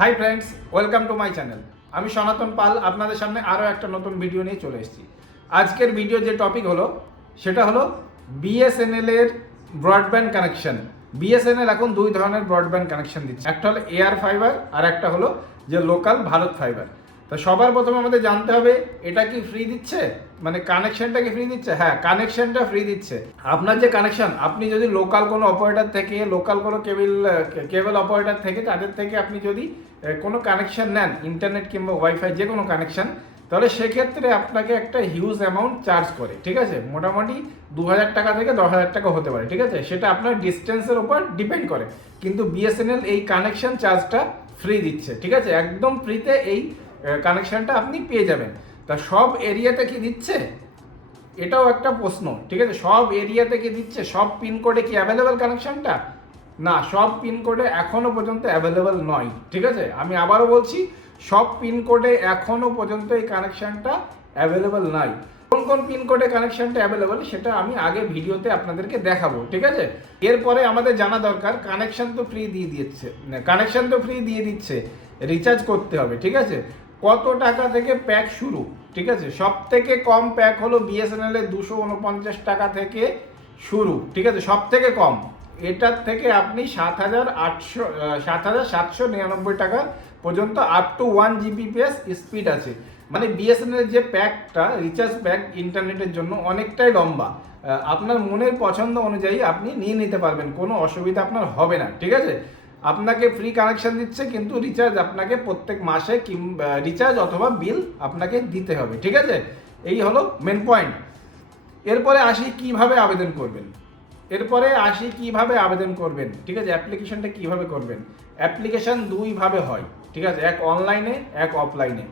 Hi friends, welcome to my channel. আমি সনাতন পাল আপনাদের সামনে আরও একটা নতুন ভিডিও নিয়ে চলে এসেছি। আজকের ভিডিও যে টপিক হলো সেটা হলো বিএসএনএল এর ব্রডব্যান্ড কানেকশন। বিএসএনএল এখন দুই ধরনের ব্রডব্যান্ড কানেকশন দিচ্ছে, একটা হলো এয়ার ফাইবার আর একটা হলো যে লোকাল ভারত ফাইবার। তো সবার প্রথমে আমাদের জানতে হবে এটা কি ফ্রি দিচ্ছে, মানে কানেকশনটা কি ফ্রি দিচ্ছে। হ্যাঁ, কানেকশনটা ফ্রি দিচ্ছে। আপনার যে কানেকশন, আপনি যদি লোকাল কোনো অপারেটর থেকে, লোকাল কোনো কেবল অপারেটর থেকে, তাদের থেকে আপনি যদি কোনো কানেকশন নেন, ইন্টারনেট কিংবা ওয়াইফাই যে কোনো কানেকশন, তাহলে সেক্ষেত্রে আপনাকে একটা হিউজ অ্যামাউন্ট চার্জ করে। ঠিক আছে, মোটামুটি 2000 টাকা থেকে 10,000 টাকা হতে পারে। ঠিক আছে, সেটা আপনার ডিস্টেন্সের উপর ডিপেন্ড করে। কিন্তু বিএসএনএল এই কানেকশন চার্জটা ফ্রি দিচ্ছে। ঠিক আছে, একদম ফ্রিতে এই কানেকশনটা আপনি পেয়ে যাবেন। তা সব এরিয়াতে কি দিচ্ছে, এটাও একটা প্রশ্ন। ঠিক আছে, সব এরিয়াতে কি দিচ্ছে, সব পিনকোডে কি অ্যাভেলেবেল কানেকশনটা? না, সব পিনকোডে এখনো পর্যন্ত অ্যাভেলেবেল নয়। ঠিক আছে, আমি আবারও বলছি, সব পিনকোডে এখনো পর্যন্ত এই কানেকশনটা অ্যাভেলেবেল নাই। কোন কোন পিনকোডে কানেকশনটা অ্যাভেলেবেল সেটা আমি আগে ভিডিওতে আপনাদেরকে দেখাবো। ঠিক আছে, এরপরে আমাদের জানা দরকার কানেকশন তো ফ্রি দিয়ে দিচ্ছে, কানেকশন তো ফ্রি দিয়ে দিচ্ছে, রিচার্জ করতে হবে। ঠিক আছে, কত টাকা থেকে প্যাক শুরু? ঠিক আছে, সব থেকে কম প্যাক হলো বিএসএনএল এর 249 টাকা থেকে শুরু। ঠিক আছে, সব থেকে কম। এটার থেকে আপনি 7,799 টাকা পর্যন্ত আপ টু 1 Gbps স্পিড আছে। মানে বিএসএনএল যে প্যাকটা, রিচার্জ প্যাক ইন্টারনেটের জন্য অনেকটাই লম্বা। আপনার মনের পছন্দ অনুযায়ী আপনি নিয়ে নিতে পারবেন, কোনো অসুবিধা আপনার হবে না। ঠিক আছে, আপনাকে ফ্রি কানেকশন দিচ্ছে, কিন্তু রিচার্জ আপনাকে প্রত্যেক মাসে রিচার্জ অথবা বিল আপনাকে দিতে হবে। ঠিক আছে, এই হলো মেন পয়েন্ট। এরপরে আসি কিভাবে আবেদন করবেন। ঠিক আছে, অ্যাপ্লিকেশনটা কিভাবে করবেন। অ্যাপ্লিকেশন দুইভাবে হয়। ঠিক আছে, এক অনলাইনে, এক অফলাইনে।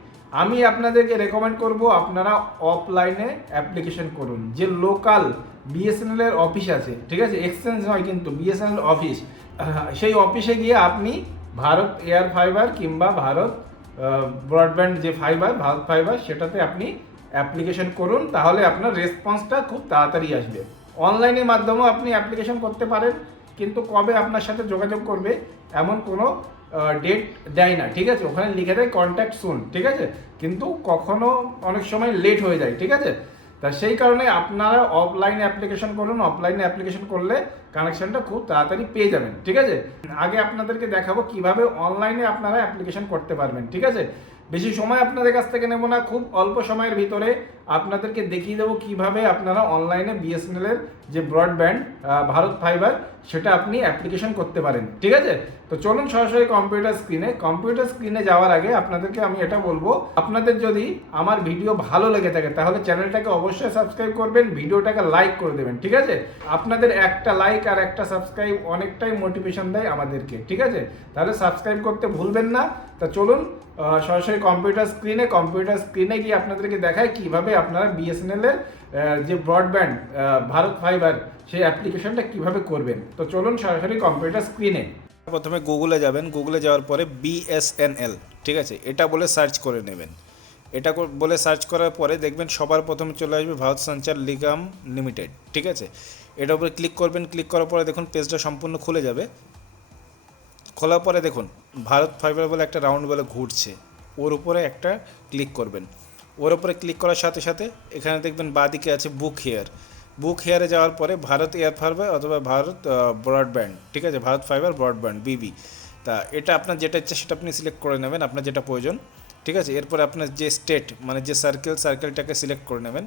আমি আপনাদেরকে রেকমেন্ড করব আপনারা অফলাইনে অ্যাপ্লিকেশন করুন। যে লোকাল বিএসএনএল এর অফিস আছে, ঠিক আছে, এক্সচেঞ্জ নয় কিন্তু বিএসএনএল অফিস, সেই অফিসে গিয়ে আপনি ভারত এয়ার ফাইবার কিংবা ভারত ব্রডব্যান্ড যে ফাইবার, ভারত ফাইবার, সেটাতে আপনি অ্যাপ্লিকেশন করুন। তাহলে আপনার রেসপন্সটা খুব তাড়াতাড়ি আসবে। অনলাইনের মাধ্যমেও আপনি অ্যাপ্লিকেশন করতে পারেন, কিন্তু কবে আপনার সাথে যোগাযোগ করবে এমন কোনো ডেট দেয় না। ঠিক আছে, ওখানে লিখে দেয় কন্ট্যাক্ট সুন। ঠিক আছে, কিন্তু কখনো অনেক সময় লেট হয়ে যায়। ঠিক আছে, তা সেই কারণে আপনারা অফলাইনে অ্যাপ্লিকেশন করুন। অফলাইনে অ্যাপ্লিকেশন করলে কানেকশনটা খুব তাড়াতাড়ি পেয়ে যাবেন। ঠিক আছে, আগে আপনাদেরকে দেখাবো কিভাবে অনলাইনে আপনারা অ্যাপ্লিকেশন করতে পারবেন। ঠিক আছে, বেশি সময় আপনাদের কাছ থেকে নেব না, খুব অল্প সময়ের ভিতরে আপনাদেরকে দেখিয়ে দেবো কিভাবে আপনারা অনলাইনে বিএসএনএল এর যে ব্রডব্যান্ড ভারত ফাইবার সেটা আপনি অ্যাপ্লিকেশন করতে পারেন। ঠিক আছে, তো চলুন সরাসরি কম্পিউটার স্ক্রিনে যাওয়ার আগে আপনাদেরকে আমি এটা বলবো, আপনাদের যদি আমার ভিডিও ভালো লেগে থাকে তাহলে চ্যানেলটাকে অবশ্যই সাবস্ক্রাইব করবেন, ভিডিওটাকে লাইক করে দেবেন। ঠিক আছে, আপনাদের একটা লাইক আর একটা সাবস্ক্রাইব অনেকটাই মোটিভেশন দেয় আমাদেরকে। ঠিক আছে, তাহলে সাবস্ক্রাইব করতে ভুলবেন না। তা চলুন সরাসরি কম্পিউটার স্ক্রিনে গিয়ে আপনাদেরকে দেখায় কিভাবে আপনারা বিএসএনএল এর যে ব্রডব্যান্ড ভারত ফাইবার সেই অ্যাপ্লিকেশনটা কিভাবে করবেন। তো চলুন সরাসরি কম্পিউটার স্ক্রিনে। প্রথমে গুগলে যাবেন, গুগলে যাওয়ার পরে বিএসএনএল, ঠিক আছে, এটা বলে সার্চ করে নেবেন। এটা বলে সার্চ করার পরে দেখবেন সবার প্রথমে চলে আসবে ভারত সঞ্চার নিগম লিমিটেড। ঠিক আছে, এটার উপরে ক্লিক করবেন। ক্লিক করার পরে দেখুন পেজটা সম্পূর্ণ খুলে যাবে। খোলার পরে দেখুন ভারত ফাইবার বলে একটা রাউন্ড বলে ঘুরছে, ওর উপরে একটা ক্লিক করবেন। ওর উপরে ক্লিক করার সাথে সাথে এখানে দেখবেন বাঁদিকে আছে বুক হেয়ারে যাওয়ার পরে ভারত এয়ার ফাইবার অথবা ভারত ব্রডব্যান্ড, ঠিক আছে, ভারত ফাইবার ব্রডব্যান্ড বিবি। তা এটা আপনার যেটা ইচ্ছে সেটা আপনি সিলেক্ট করে নেবেন, আপনার যেটা প্রয়োজন। ঠিক আছে, এরপরে আপনার যে স্টেট মানে যে সার্কেলটাকে সিলেক্ট করে নেবেন।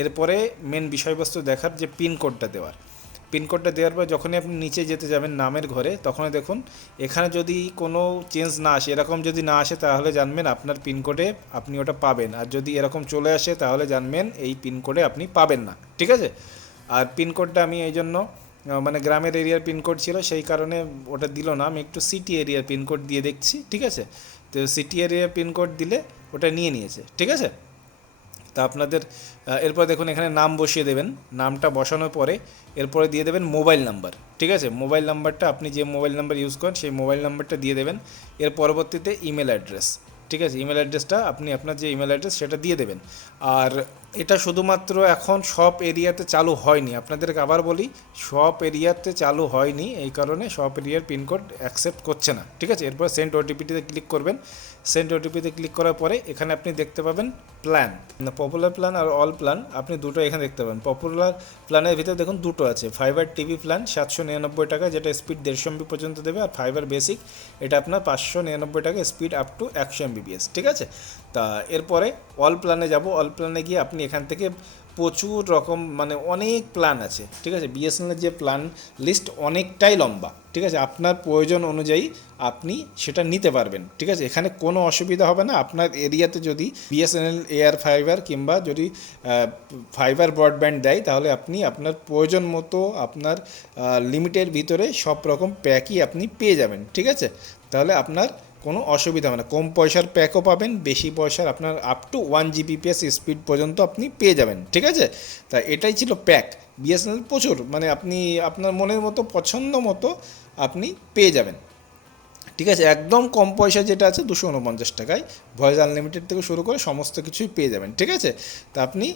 এরপরে মেন বিষয়বস্তু দেখার যে পিনকোডটা দেওয়ার পর যখনই আপনি নিচে যেতে যাবেন নামের ঘরে, তখনই দেখুন এখানে যদি কোনো চেঞ্জ না আসে, এরকম যদি না আসে তাহলে জানবেন আপনার পিনকোডে আপনি ওটা পাবেন। আর যদি এরকম চলে আসে তাহলে জানবেন এই পিনকোডে আপনি পাবেন না। ঠিক আছে, আর পিনকোডটা আমি এই জন্য মানে গ্রামের এরিয়ার পিনকোড ছিল সেই কারণে ওটা দিল না, আমি একটু সিটি এরিয়ার পিনকোড দিয়ে দেখছি। ঠিক আছে, তো সিটি এরিয়ার পিনকোড দিলে ওটা নিয়ে নিয়েছে। ঠিক আছে, তা আপনাদের এরপর দেখুন এখানে নাম বসিয়ে দেবেন। নামটা বসানোর পরে এরপরে দিয়ে দেবেন মোবাইল নাম্বার। ঠিক আছে, মোবাইল নাম্বারটা আপনি যে মোবাইল নাম্বার ইউজ করেন সেই মোবাইল নাম্বারটা দিয়ে দেবেন। এর পরবর্তীতে ইমেল অ্যাড্রেস। ঠিক আছে, ইমেল অ্যাড্রেসটা আপনি আপনার যে ইমেল অ্যাড্রেস সেটা দিয়ে দেবেন। আর এটা শুধুমাত্র এখন সব এরিয়াতে চালু হয়নি, আপনাদেরকে আবার বলি সব এরিয়াতে চালু হয়নি, এই কারণে সব এরিয়ার পিনকোড অ্যাকসেপ্ট করছে না। ঠিক আছে, এরপর সেন্ড ওটিপিতে ক্লিক করবেন। সেন্ড ওটিপিতে ক্লিক করার পরে এখানে আপনি দেখতে পাবেন প্ল্যান, পপুলার প্ল্যান আর অল প্ল্যান, আপনি দুটো এখানে দেখতে পাবেন। পপুলার প্ল্যানের ভিতরে দেখুন দুটো আছে, ফাইবার টিভি প্ল্যান 799 টাকা, যেটা স্পিড 150 MB পর্যন্ত দেবে, আর ফাইবার বেসিক এটা আপনার 599 টাকা, স্পিড আপ টু 100 MBPS। ঠিক আছে, তা এরপরে অল প্ল্যানে যাব। অল প্ল্যানে গিয়ে আপনি এখান থেকে প্রচুর রকম মানে অনেক প্ল্যান আছে। ঠিক আছে, বিএসএনএলের যে প্ল্যান লিস্ট অনেকটাই লম্বা। ঠিক আছে, আপনার প্রয়োজন অনুযায়ী আপনি সেটা নিতে পারবেন। ঠিক আছে, এখানে কোনো অসুবিধা হবে না। আপনার এরিয়াতে যদি বিএসএনএল এয়ার ফাইবার কিংবা যদি ফাইবার ব্রডব্যান্ড দেয়, তাহলে আপনি আপনার প্রয়োজন মতো আপনার লিমিটের ভিতরে সব রকম প্যাকই আপনি পেয়ে যাবেন। ঠিক আছে, তাহলে আপনার কোনো অসুবিধা হবে না। কম পয়সার প্যাকও পাবেন, বেশি পয়সার আপনার আপ টু 1 Gbps স্পিড পর্যন্ত আপনি পেয়ে যাবেন। ঠিক আছে, তা এটাই ছিল প্যাক। বিএসএনএল প্রচুর মানে আপনি আপনার মনের মতো পছন্দ মতো আপনি পেয়ে যাবেন। ঠিক আছে, একদম কম পয়সা যেটা আছে 249 টাকায় ভয়েস আনলিমিটেড থেকে শুরু করে সমস্ত কিছুই পেয়ে যাবেন। ঠিক আছে, তা আপনি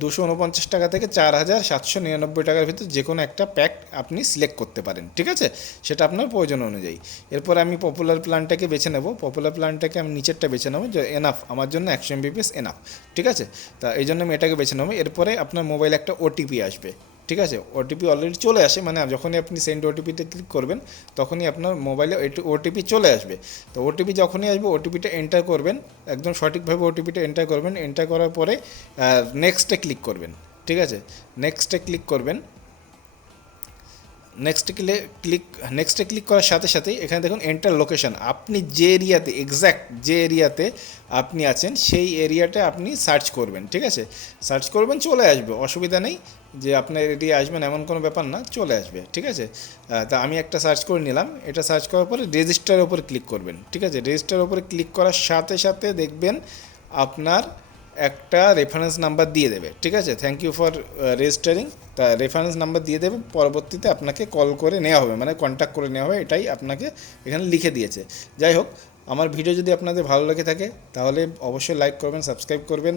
249 টাকা থেকে 4799 টাকার ভিতর যে কোনো একটা প্যাক আপনি সিলেক্ট করতে পারেন। ঠিক আছে, সেটা আপনার প্রয়োজন অনুযায়ী। এরপর আমি পপুলার প্ল্যানটাকে বেছে নেব। পপুলার প্ল্যানটাকে আমি নিচেরটা বেছে নেব, যে এনাফ আমার জন্য 100 MBPS এনাফ। ঠিক আছে, তা এই জন্য আমি এটাকে বেছে নেব। এরপরে আপনার মোবাইলে একটা ওটিপি আসবে। ঠিক আছে, ওটিপি অলরেডি চলে আসে, মানে যখনই আপনি সেন্ড ওটিপিতে ক্লিক করবেন তখনই আপনার মোবাইলে ওটিপি চলে আসবে। তো ওটিপি যখনই আসবে ওটিপিটা এন্টার করবেন, একদম সঠিকভাবে ওটিপিটা এন্টার করবেন। এন্টার করার পরে নেক্সটে ক্লিক করবেন। ঠিক আছে, নেক্সটে ক্লিক করবেন। নেক্সটে ক্লিক করার সাথে সাথেই এখানে দেখুন এন্টার লোকেশন, আপনি যে এরিয়াতে এক্স্যাক্ট যে এরিয়াতে আপনি আছেন সেই এরিয়াটা আপনি সার্চ করবেন। ঠিক আছে, সার্চ করবেন, চলে আসবে, অসুবিধা নেই যে আপনার এরিয়া আসবেন এমন কোনো ব্যাপার না, চলে আসবে। ঠিক আছে, তা আমি একটা সার্চ করে নিলাম। এটা সার্চ করার পরে রেজিস্টারের উপরে ক্লিক করবেন। ঠিক আছে, রেজিস্টারের উপরে ক্লিক করার সাথে সাথে দেখবেন আপনার একটা রেফারেন্স নাম্বার দিয়ে দেবে। ঠিক আছে, থ্যাংক ইউ ফর রেজিস্টারিং, তা রেফারেন্স নাম্বার দিয়ে দেবে, পরবর্তীতে আপনাকে কল করে নেওয়া হবে, মানে কন্ট্যাক্ট করে নেওয়া হবে, এটাই আপনাকে এখানে লিখে দিয়েছে। যাই হোক, আমার ভিডিও যদি আপনাদের ভালো লেগে থাকে তাহলে অবশ্যই লাইক করবেন, সাবস্ক্রাইব করবেন।